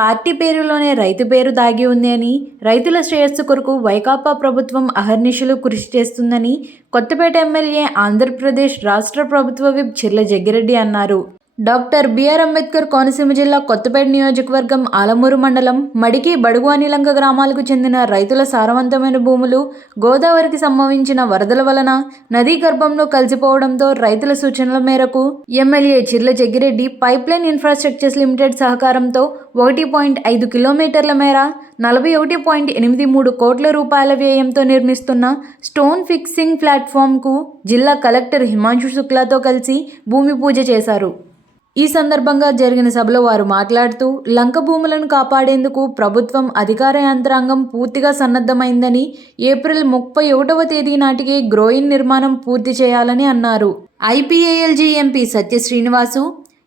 Party పేరులోనే రైతు పేరు దాగి ఉంది అని రైతుల శ్రేయస్సు కొరకు వైకాపా ప్రభుత్వం అహర్నిశలు కృషి చేస్తుందని కొత్తపేట ఎమ్మెల్యే ఆంధ్రప్రదేశ్ రాష్ట్ర ప్రభుత్వ విప్ చిర్ల జగ్గిరెడ్డి అన్నారు. డాక్టర్ బిఆర్ అంబేద్కర్ కోనసీమ జిల్లా కొత్తపేట నియోజకవర్గం ఆలమూరు మండలం మడికి బడుగు అనిలంక గ్రామాలకు చెందిన రైతుల సారవంతమైన భూములు గోదావరికి సంభవించిన వరదల వలన నదీ గర్భంలో కలిసిపోవడంతో రైతుల సూచనల మేరకు MLA Chirla Jaggireddy pipeline infrastructures limited సహకారంతో ఒకటి పాయింట్ ఐదు కిలోమీటర్ల మేర నలభై ఒకటి పాయింట్ ఎనిమిది మూడు కోట్ల రూపాయల వ్యయంతో నిర్మిస్తున్న స్టోన్ ఫిక్సింగ్ ప్లాట్ఫామ్కు జిల్లా కలెక్టర్ హిమాంశు శుక్లాతో కలిసి భూమి పూజ చేశారు. ఈ సందర్భంగా జరిగిన సభలో వారు మాట్లాడుతూ లంక భూములను కాపాడేందుకు ప్రభుత్వం అధికార యంత్రాంగం పూర్తిగా సన్నద్ధమైందని ఏప్రిల్ ముప్పై ఒకటవ తేదీ నాటికి గ్రోయిన్ నిర్మాణం పూర్తి చేయాలని అన్నారు. IPALG MP Satya Srinivasu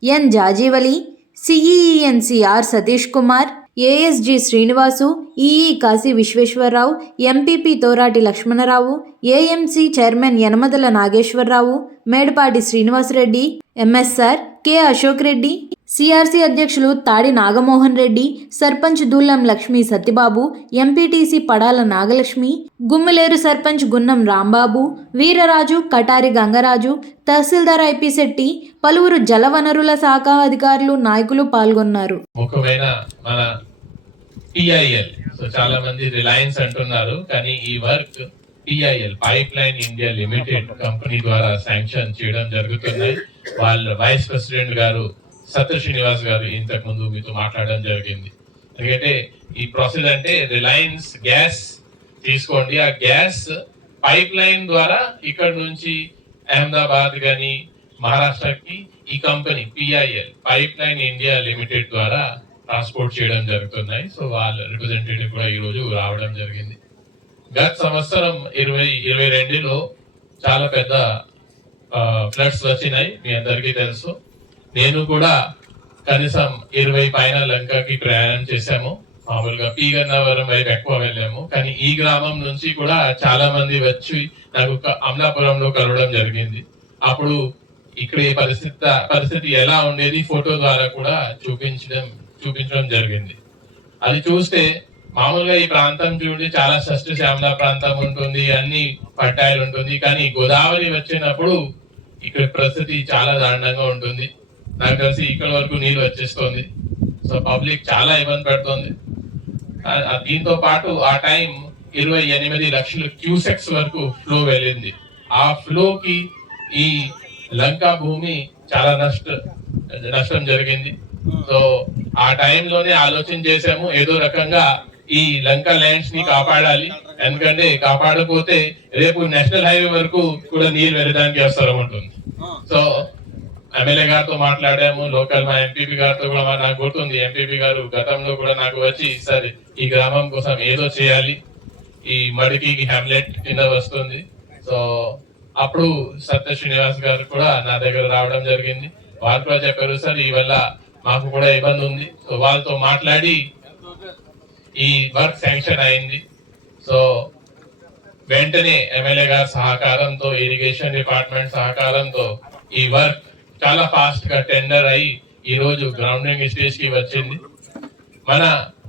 N Jajivali సిఈఈఎన్సీఆర్ Satish Kumar ASG Srinivasu EE Kasi Visweswararao MPP Torati Lakshmanarao AMC chairman Yanamadala Nageswararao Medapati Srinivasareddy MSR K Ashok Reddy CRC అధ్యక్షులు తాడి నాగమోహన్ రెడ్డి సర్పంచ్ దూల్లం లక్ష్మీ సత్యబాబు ఎంపీటీసీ పడాల నాగలక్ష్మి గుమ్మలేరు సర్పంచ్ గున్నం రాంబాబు వీరరాజు కటారి గంగరాజు తహసీల్దార్ ఐపీ శెట్టి పలువురు జలవనరుల శాఖ అధికారులు నాయకులు పాల్గొన్నారు. చాలా మంది రిలయన్స్ అంటున్నారు కానీ ఈ work PIL pipe line India limited company ద్వారా శాంక్షన్ చేయడం జరుగుతుంది. వాళ్ళ వైస్ ప్రెసిడెంట్ గారు సత్య శ్రీనివాస్ గారు ఇంతకు ముందు మీతో మాట్లాడడం జరిగింది. ఎందుకంటే ఈ ప్రాసెస్ అంటే రిలయన్స్ గ్యాస్ తీసుకోండి. ఆ గ్యాస్ పైప్ లైన్ ద్వారా ఇక్కడ నుంచి అహ్మదాబాద్ కానీ మహారాష్ట్రకి ఈ company PIL pipe line India limited ద్వారా ట్రాన్స్పోర్ట్ చేయడం జరుగుతున్నాయి. సో వాళ్ళ రిప్రజెంటేటివ్ కూడా ఈ రోజు రావడం జరిగింది. గత సంవత్సరం ఇరవై ఇరవై రెండులో చాలా పెద్ద ఫ్లడ్స్ వచ్చినాయి మీ అందరికీ తెలుసు. నేను కూడా కనీసం ఇరవై పైన లంకకి ప్రయాణం చేశాము. మామూలుగా పీ గన్నవరం వైపు ఎక్కువ వెళ్ళాము. కానీ ఈ గ్రామం నుంచి కూడా చాలా మంది వచ్చి నాకు అమలాపురంలో కలవడం జరిగింది. అప్పుడు ఇక్కడ ఈ పరిస్థితి పరిస్థితి ఎలా ఉండేది ఫోటో ద్వారా కూడా చూపించడం చూపించడం జరిగింది. అది చూస్తే మామూలుగా ఈ ప్రాంతం చూడండి చాలా శ్యామల ప్రాంతం ఉంటుంది అన్ని పట్టాయిలు ఉంటుంది కానీ గోదావరి వచ్చినప్పుడు ఇక్కడ పరిస్థితి చాలా దారుణంగా ఉంటుంది. నాకు తెలిసి ఇక్కడ వరకు నీళ్ళు వచ్చేస్తుంది. సో పబ్లిక్ చాలా ఇబ్బంది పెడుతుంది. దీంతో పాటు ఆ టైం ఇరవై ఎనిమిది లక్షల క్యూసెక్స్ వరకు ఫ్లో వెళ్ళింది. ఆ ఫ్లో కి ఈ లంకా భూమి చాలా నష్ట నష్టం జరిగింది. సో ఆ టైంలోనే ఆలోచన చేసాము ఏదో రకంగా ఈ లంకా ల్యాండ్స్ని కాపాడాలి. ఎందుకంటే కాపాడకపోతే రేపు నేషనల్ హైవే వరకు కూడా నీరు వెళ్ళడానికి అవసరం ఉంటుంది. సో ఎమ్మెల్యే గారితో మాట్లాడాము లోకల్ మా ఎంపీపీ గారితో కూడా మా- నాకు గుర్తుంది. ఎంపీపీ గారు గతంలో కూడా నాకు వచ్చి సరే ఈ గ్రామం కోసం ఏదో చేయాలి. ఈ మడికి హ్యామ్లెట్ కింద వస్తుంది. సో అప్పుడు సత్య శ్రీనివాస్ గారు కూడా నా దగ్గర రావడం జరిగింది. వాళ్ళు కూడా చెప్పారు సార్ ఈ వల్ల మాకు కూడా ఇబ్బంది ఉంది. సో వాళ్ళతో మాట్లాడి ఈ వర్క్ శాంక్షన్ అయింది. సో వెంటనే ఎమ్మెల్యే గారి సహకారంతో ఇరిగేషన్ డిపార్ట్మెంట్ సహకారంతో ఈ వర్క్ చాలా ఫాస్ట్గా టెండర్ అయి ఈ రోజు గ్రౌండింగ్ స్టేజ్కి వచ్చింది. మన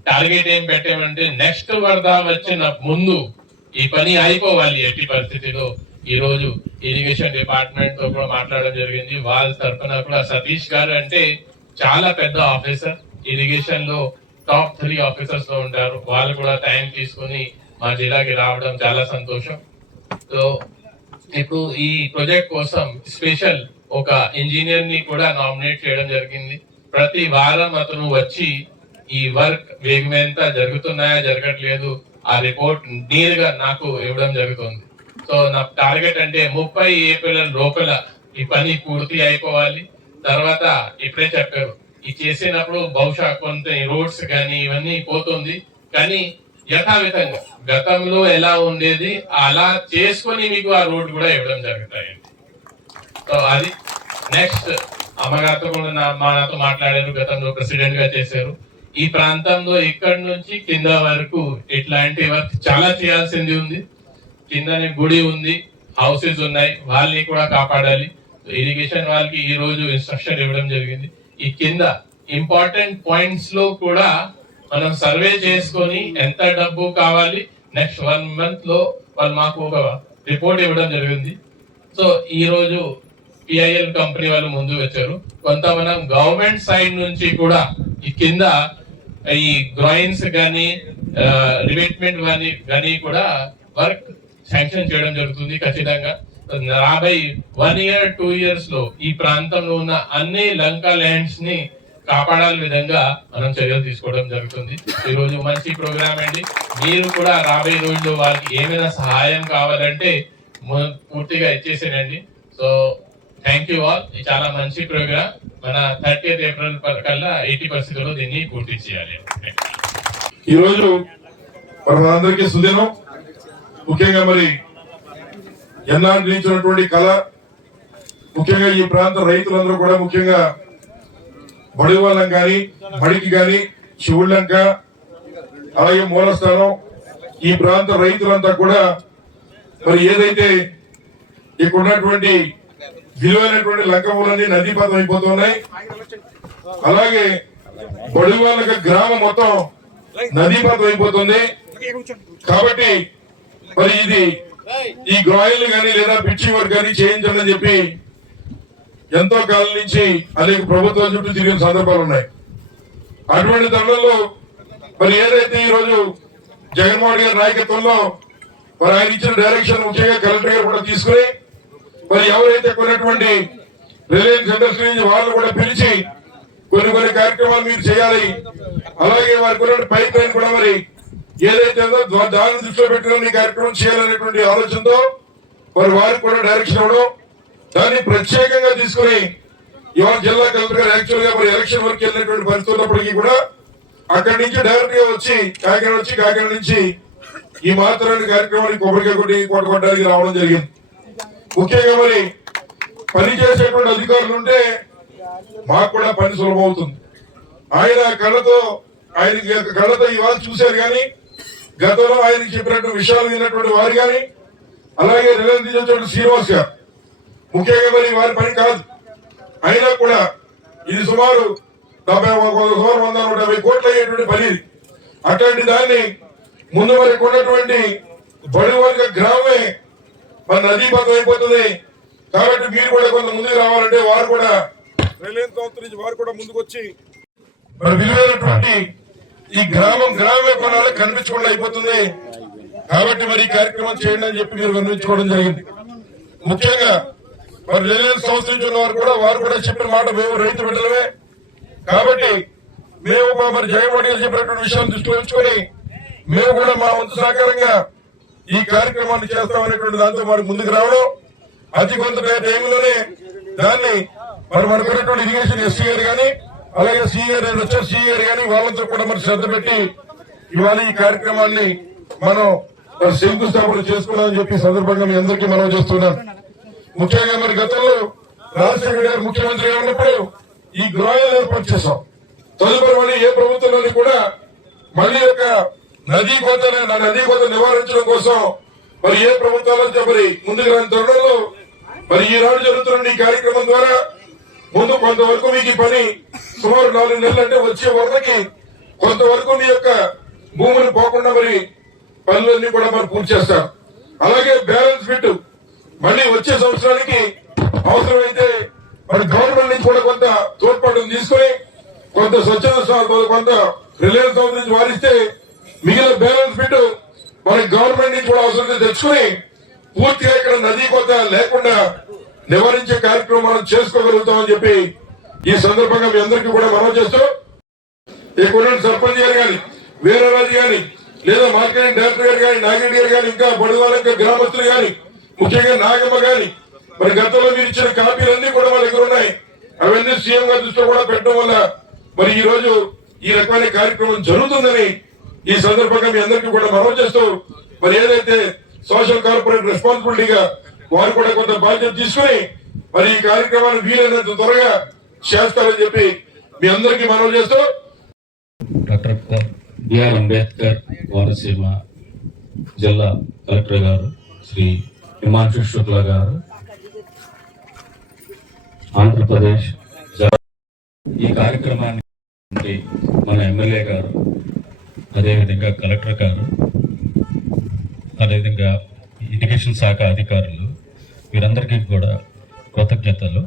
టార్గెట్ ఏం పెట్టామంటే నెక్స్ట్ వరద వచ్చిన ముందు ఈ పని అయిపోవాలి ఎట్టి పరిస్థితిలో. ఈ రోజు ఇరిగేషన్ డిపార్ట్మెంట్తో కూడా మాట్లాడడం జరిగింది. వాళ్ళ తరఫున కూడా సతీష్ గారు అంటే చాలా పెద్ద ఆఫీసర్. ఇరిగేషన్లో టాప్ త్రీ ఆఫీసర్స్లో ఉంటారు. వాళ్ళు కూడా టైం తీసుకుని మా జిల్లాకి రావడం చాలా సంతోషం. సో ఇప్పుడు ఈ ప్రాజెక్ట్ కోసం స్పెషల్ ఒక ఇంజనీర్ని కూడా నామినేట్ చేయడం జరిగింది. ప్రతి వారం అతను వచ్చి ఈ వర్క్ వేగమెంత జరుగుతున్నాయా జరగట్లేదు ఆ రిపోర్ట్ నేరుగా నాకు ఇవ్వడం జరుగుతుంది. సో నా టార్గెట్ అంటే ముప్పై ఏప్రిల్ లోపల ఈ పని పూర్తి అయిపోవాలి. తర్వాత ఇప్పుడే చెప్పారు. ఇది చేసినప్పుడు బహుశా కొంత రోడ్స్ కానీ ఇవన్నీ పోతుంది. కానీ యథావిధంగా గతంలో ఎలా ఉండేది అలా చేసుకొని మీకు ఆ రోడ్ కూడా ఇవ్వడం జరుగుతాయండి. సో అది నెక్స్ట్ అమ్మగారితో కూడా నా- మా నాతో మాట్లాడారు గతంలో ప్రెసిడెంట్గా చేశారు. ఈ ప్రాంతంలో ఇక్కడ నుంచి కింద వరకు ఇట్లాంటి వర్క్ చాలా చేయాల్సింది ఉంది. కిందనే గుడి ఉంది హౌసెస్ ఉన్నాయి వాళ్ళని కూడా కాపాడాలి. ఇరిగేషన్ వాళ్ళకి ఈ రోజు ఇన్స్ట్రక్షన్ ఇవ్వడం జరిగింది. ఈ కింద ఇంపార్టెంట్ పాయింట్స్లో కూడా మనం సర్వే చేసుకొని ఎంత డబ్బు కావాలి నెక్స్ట్ వన్ మంత్లో వాళ్ళు మాకు ఒక రిపోర్ట్ ఇవ్వడం జరిగింది. సో ఈ రోజు పిఐఎల్ కంపెనీ వాళ్ళు ముందు వచ్చారు. కొంత మనం గవర్నమెంట్ సైడ్ నుంచి కూడా ఈ కింద ఈ గ్రాయిన్స్ కానీ రిమిట్మెంట్ కానీ కానీ కూడా వర్క్ శాంక్షన్ చేయడం జరుగుతుంది ఖచ్చితంగా. రాబోయే వన్ ఇయర్ టూ ఇయర్స్లో ఈ ప్రాంతంలో ఉన్న అన్ని లంకా ల్యాండ్స్ని కాపాడాలి విధంగా మనం చర్యలు తీసుకోవడం జరుగుతుంది. ఈ రోజు మంచి ప్రోగ్రామ్ అండి. మీరు కూడా రాబోయే రోజుల్లో వాళ్ళకి ఏమైనా సహాయం కావాలంటే పూర్తిగా ఇచ్చేసేనండి సో థ్యాంక్ యూ ఆల్ ఇది చాలా మంచి ప్రోగ్రామ్. మన థర్టీ ఏప్రిల్ కల్లా ఎయిటీ పర్సెంట్లో దీన్ని పూర్తి చేయాలి. ఈరోజు రోజు మనందరికీ సుదినం. ముఖ్యంగా మరి ఎన్నాటి నుంచి కళ? ముఖ్యంగా ఈ ప్రాంత రైతులందరూ కూడా ముఖ్యంగా బడి వాళ్ళం కానీ బడికి కానీ శివుళ్ళంక అలాగే మూలస్థానం ఈ ప్రాంత రైతులంతా కూడా మరి ఏదైతే ఇక్కడ ఉన్నటువంటి విలువైనటువంటి లంకములన్నీ నదీపాతం అయిపోతున్నాయి. అలాగే బడి గ్రామం మొత్తం నదీపాతం అయిపోతుంది. కాబట్టి మరి ఇది ఈ గ్రాయిల్ కానీ లేదా పిచ్చి వర్క్ కానీ చేయించండి అని చెప్పి ఎంతో కాలం నుంచి అనేక ప్రభుత్వం చుట్టూ తిరిగిన సందర్భాలు ఉన్నాయి. అటువంటి తరుణంలో మరి ఏదైతే ఈ రోజు జగన్మోహన్ గారి నాయకత్వంలో మరి ఆయన ఇచ్చిన డైరెక్షన్ ముఖ్యంగా కలెక్టర్ గారు కూడా తీసుకుని మరి ఎవరైతే కొన్నటువంటి రిలయన్స్ ఇండస్ట్రీ నుంచి వాళ్ళు కూడా పిలిచి కొన్ని కొన్ని కార్యక్రమాలు మీరు చేయాలి. అలాగే వారికి ఉన్నటువంటి పైప్ లైన్ కూడా మరి ఏదైతే దాన్ని దృష్టిలో పెట్టుకుని కార్యక్రమం చేయాలనేటువంటి ఆలోచనతో మరి వారికి కూడా డైరెక్షన్ ఇవ్వడం దాన్ని ప్రత్యేకంగా తీసుకుని ఇవాళ జిల్లా కలెక్టర్ గారు యాక్చువల్గా మరి ఎలక్షన్ వరకు వెళ్ళినటువంటి పరిస్థితి ఉన్నప్పటికీ కూడా అక్కడి నుంచి డైరెక్ట్గా వచ్చి కాకినాడ వచ్చి కాకినాడ నుంచి ఈ మాత్రమైన కార్యక్రమానికి కొబ్బరికాయ కొట్టి కొట్టడానికి రావడం జరిగింది. ముఖ్యంగా మరి పనిచేసేటువంటి అధికారులు ఉంటే మాకు కూడా పని సులభం అవుతుంది. ఆయన కళ్ళతో ఆయన కళ్ళతో ఇవాళ చూశారు కానీ గతంలో ఆయనకి చెప్పినటువంటి విషయాలు విన్నటువంటి వారు కానీ అలాగే రిలయన్స్ నుంచి శ్రీనివాస్ గారు. ముఖ్యంగా మరి వారి పని కాదు. అయినా కూడా ఇది సుమారు డెబ్బై సుమారు వంద నూట యాభై కోట్లు అయ్యేటువంటి పని అట్లాంటి దాన్ని ముందు మరి ఉన్నటువంటి బడి వర్గ గ్రామమే మన నదీ పథం అయిపోతుంది. కాబట్టి మీరు కూడా కొంత ముందుకు రావాలంటే వారు కూడా రిలయన్స్ సంస్థ నుంచి వారు కూడా ముందుకు వచ్చి మరి విలువైనటువంటి ఈ గ్రామం గ్రామీణ కొనాలి కనిపించకుండా అయిపోతుంది. కాబట్టి మరి ఈ కార్యక్రమం చేయండి అని చెప్పి మీరు కనిపించుకోవడం జరిగింది. ముఖ్యంగా మరి రిలయన్స్ సంస్థ నుంచి ఉన్న వారు కూడా వారు కూడా చెప్పిన మాట మేము రైతు బిడ్డలమే. కాబట్టి మేము మరి జయమోడి గారు చెప్పినటువంటి విషయాన్ని దృష్టిలో ఉంచుకొని మేము కూడా మా వంతు సహకారంగా ఈ కార్యక్రమాన్ని చేస్తామనేటువంటి దాంతో మరి ముందుకు రావడం అతి కొంత టైంలోనే దాన్ని మరి మనకున్నటువంటి ఇరిగేషన్ ఎస్సీ గారు కానీ అలాగే సిఈ గారు వచ్చారు. సిఈ గారు కానీ వాళ్ళంతా కూడా మరి శ్రద్ధ పెట్టి ఇవాళ ఈ కార్యక్రమాన్ని మనం శంకుస్థాపన చేసుకున్నామని చెప్పి సందర్భంగా మీ అందరికీ మనం చేస్తున్నాం. ముఖ్యంగా మరి గతంలో రాజశేఖర గారు ముఖ్యమంత్రిగా ఉన్నప్పుడు ఈ గృహాలు ఏర్పాటు చేశాం. తదుపరి ఏ ప్రభుత్వంలోని కూడా మళ్ళీ యొక్క నదీ కోత నదీ కోత నివారించడం కోసం మరి ఏ ప్రభుత్వాలు మరి ముందుకు రాని తరుణంలో మరి ఈనాడు జరుగుతున్న ఈ కార్యక్రమం ద్వారా ముందు కొంతవరకు మీకు పని సుమారు నాలుగు నెలలు అంటే వచ్చే వరదకి కొంతవరకు మీ యొక్క భూములు పోకుండా మరి పనులన్నీ కూడా మరి పూర్తి చేస్తారు అలాగే బ్యాలెన్స్ ఫిట్ మళ్ళీ వచ్చే సంవత్సరానికి అవసరమైతే మరి గవర్నమెంట్ నుంచి కూడా కొంత తోడ్పాటును తీసుకుని కొంత స్వచ్ఛంద కొంత రిలయన్స్ సంస్థ నుంచి వారిస్తే మిగిలిన బ్యాలెన్స్ ఫిట్ మరి గవర్నమెంట్ నుంచి కూడా అవసరం తెచ్చుకుని పూర్తిగా ఇక్కడ నదీ కొత్త లేకుండా నివారించే కార్యక్రమం మనం చేసుకోగలుగుతామని చెప్పి ఈ సందర్భంగా మీ అందరికీ కూడా మనవి చేస్తూ ఇక్కడ సర్పంచ్ గారు కానీ వీరరాజు గాని లేదా మార్కెట్ డైరెక్టర్ గారు కానీ నాగిరెడ్డి గారు కానీ ఇంకా బడుగాల గ్రామస్తులు గాని ముఖ్యంగా నాగమ్మ గాని మరి గతంలో మీరు ఇచ్చిన కాపీలన్నీ కూడా మా దగ్గర ఉన్నాయి. అవన్నీ సీఎం గారి దృష్టిలో కూడా పెట్టడం వల్ల మరి ఈ రోజు ఈ రకమైన కార్యక్రమం జరుగుతుందని ఈ సందర్భంగా మీ అందరికీ కూడా మనవి చేస్తూ మరి ఏదైతే సోషల్ కార్పొరేట్ రెస్పాన్సిబిలిటీగా వారు కూడా కొంత బాధ్యత తీసుకుని మరి ఈ కార్యక్రమాన్ని వీలైనంత త్వరగా చేస్తారని చెప్పి మీ అందరికీ మనవి చేస్తూ డాక్టర్ బిఆర్ అంబేద్కర్ కోనసీమ జిల్లా కలెక్టర్ గారు శ్రీ హిమాంశు శుక్లా గారు ఆంధ్రప్రదేశ్ ఈ కార్యక్రమాన్ని మన ఎమ్మెల్యే గారు అదేవిధంగా కలెక్టర్ గారు అదేవిధంగా ఇరిగేషన్ శాఖ అధికారులు వీరందరికీ కూడా కృతజ్ఞతలు.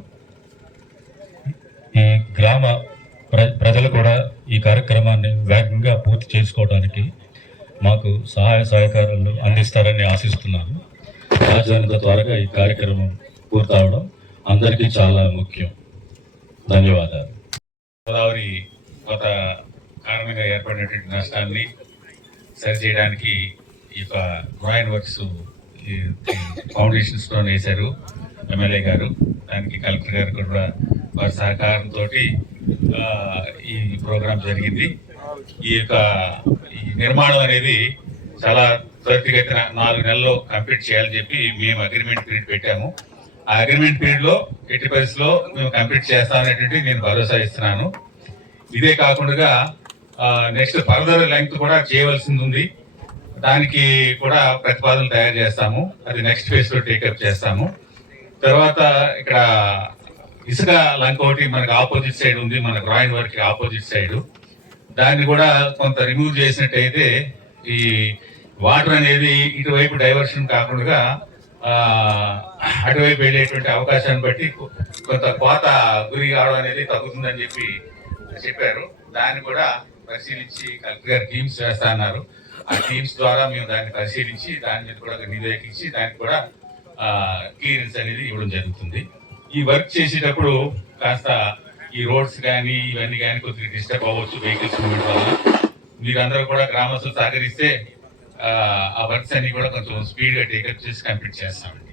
గ్రామ ప్ర ప్రజలు కూడా ఈ కార్యక్రమాన్ని వేగంగా పూర్తి చేసుకోవడానికి మాకు సహాయ సహకారాలు అందిస్తారని ఆశిస్తున్నాను. రాజధానితో త్వరగా ఈ కార్యక్రమం పూర్తవడం అందరికీ చాలా ముఖ్యం. ధన్యవాదాలు. గోదావరి కొత్త కారణంగా ఏర్పడినటువంటి నష్టాన్ని సరిచేయడానికి ఈ యొక్క గ్రాయిన్ వర్క్స్ ఫౌండేషన్స్లో వేశారు. ఎమ్మెల్యే గారు దానికి కలెక్టర్ గారు కూడా వారి సహకారంతో ఈ ప్రోగ్రాం జరిగింది. ఈ యొక్క ఈ నిర్మాణం అనేది చాలా త్వరితగతిన నాలుగు నెలల్లో కంప్లీట్ చేయాలని చెప్పి మేము అగ్రిమెంట్ పీరియడ్ పెట్టాము. ఆ అగ్రిమెంట్ పీరియడ్లో ఎట్టి పరిస్థితిలో మేము కంప్లీట్ చేస్తామనేటువంటి నేను భరోసా ఇస్తున్నాను. ఇదే కాకుండా నెక్స్ట్ ఫర్దర్ లెంగ్త్ కూడా చేయవలసింది ఉంది. దానికి కూడా ప్రతిపాదనలు తయారు చేస్తాము. అది నెక్స్ట్ ఫేజ్లో టేకప్ చేస్తాము. తర్వాత ఇక్కడ ఇసుక లంక ఒకటి మనకు ఆపోజిట్ సైడ్ ఉంది మన రాయన్ వర్క్ ఆపోజిట్ సైడ్ దాన్ని కూడా కొంత రిమూవ్ చేసినట్టయితే ఈ వాటర్ అనేది ఇటువైపు డైవర్షన్ కాకుండా అటువైపు వెళ్ళేటువంటి అవకాశాన్ని బట్టి కొంత కోత గురి కావడం అనేది తగ్గుతుందని చెప్పి చెప్పారు. దాన్ని కూడా పరిశీలించి కలెక్టర్ గారు టీమ్స్ వేస్తా అన్నారు. ఆ టీమ్స్ ద్వారా మేము దాన్ని పరిశీలించి దాని మీద కూడా నివేదించి దానికి కూడా క్లియరెన్స్ అనేది ఇవ్వడం జరుగుతుంది. ఈ వర్క్ చేసేటప్పుడు కాస్త ఈ రోడ్స్ కానీ ఇవన్నీ కానీ కొద్దిగా డిస్టర్బ్ అవ్వచ్చు వెహికల్స్ మూవ్మెంట్ వల్ల. మీరందరూ కూడా గ్రామస్తులు సహకరిస్తే ఆ వర్క్స్ అన్ని కూడా కొంచెం స్పీడ్గా టేకప్ చేసి కంప్లీట్ చేస్తామండి.